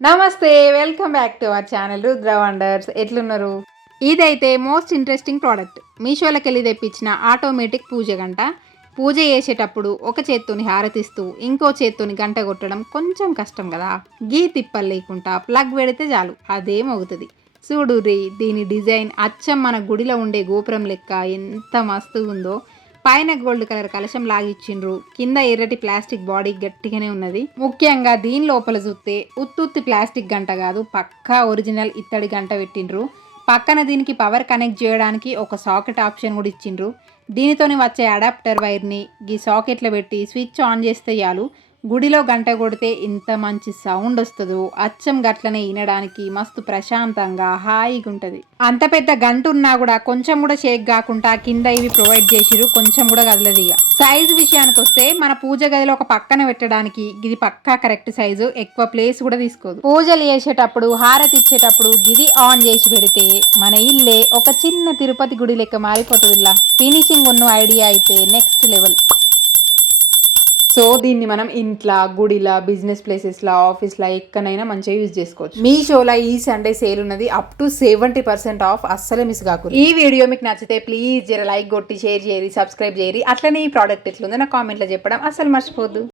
నమస్తే, welcome back to our channel Rudra wonders. ఎట్లున్నారు? ఇదైతే మోస్ట్ ఇంట్రెస్టింగ్ ప్రోడక్ట్. మీషోలోకి వెళ్ళి తెప్పించిన ఆటోమేటిక్ పూజ గంట. పూజ చేసేటప్పుడు ఒక చేత్తోని హారతిస్తూ ఇంకో చేత్తోని గంట కొట్టడం కొంచెం కష్టం కదా. గీ తిప్పలు లేకుండా ప్లగ్ పెడితే చాలు అదే మోగుతుంది. చూడుర్రి, దీని డిజైన్ అచ్చం మన గుడిలో ఉండే గోపురం లెక్క ఎంత మస్తుగా ఉందో. పైన గోల్డ్ కలర్ కలశం లాగిచ్చిండ్రు, కింద ఎర్రటి ప్లాస్టిక్ బాడీ గట్టిగానే ఉన్నది. ముఖ్యంగా దీని లోపల చూస్తే ఉత్తుత్తి ప్లాస్టిక్ గంట కాదు, పక్కా ఒరిజినల్ ఇత్తడి గంట పెట్టిండ్రు. పక్కన దీనికి పవర్ కనెక్ట్ చేయడానికి ఒక సాకెట్ ఆప్షన్ కూడా ఇచ్చిండ్రు. దీనితోని వచ్చే అడాప్టర్ వైర్ని ఈ సాకెట్లో పెట్టి స్విచ్ ఆన్ చేస్తే చాలు గుడిలో గంట కొడితే ఇంత మంచి సౌండ్ వస్తుందో అచ్చం గట్లనే వినడానికి మస్తు ప్రశాంతంగా హాయిగా ఉంటుంది. అంత పెద్ద గంట ఉన్నా కూడా కొంచెం కూడా షేక్ కాకుండా కింద ఇవి ప్రొవైడ్ చేసిరు, కొంచెం కూడా కదలదు. ఇక సైజు విషయానికి వస్తే మన పూజ గదిలో ఒక పక్కన పెట్టడానికి ఇది పక్కా కరెక్ట్ సైజు, ఎక్కువ ప్లేస్ కూడా తీసుకోదు. పూజలు చేసేటప్పుడు హారతి ఇచ్చేటప్పుడు గిది ఆన్ చేసి పెడితే మన ఇల్లే ఒక చిన్న తిరుపతి గుడి లెక్క మారిపోతుంది. ఇలా ఫినిషింగ్ ఉన్న ఐడియా అయితే నెక్స్ట్ లెవెల్. సో దీన్ని మనం ఇంట్లో, గుడిలా, బిజినెస్ ప్లేసెస్లో, ఆఫీస్లో ఎక్కడైనా మంచిగా యూజ్ చేసుకోవచ్చు. మీషోలో ఈ సండే సేల్ ఉన్నది, అప్ టు 70% ఆఫ్. అస్సలే మిస్ కాకూడదు. ఈ వీడియో మీకు నచ్చితే ప్లీజ్ జర లైక్ కొట్టి షేర్ చేయరి, సబ్స్క్రైబ్ చేయరి. అట్లనే ఈ ప్రోడక్ట్ ఎట్లుందో నా కామెంట్లో చెప్పడం అస్సలు మర్చిపోద్దు.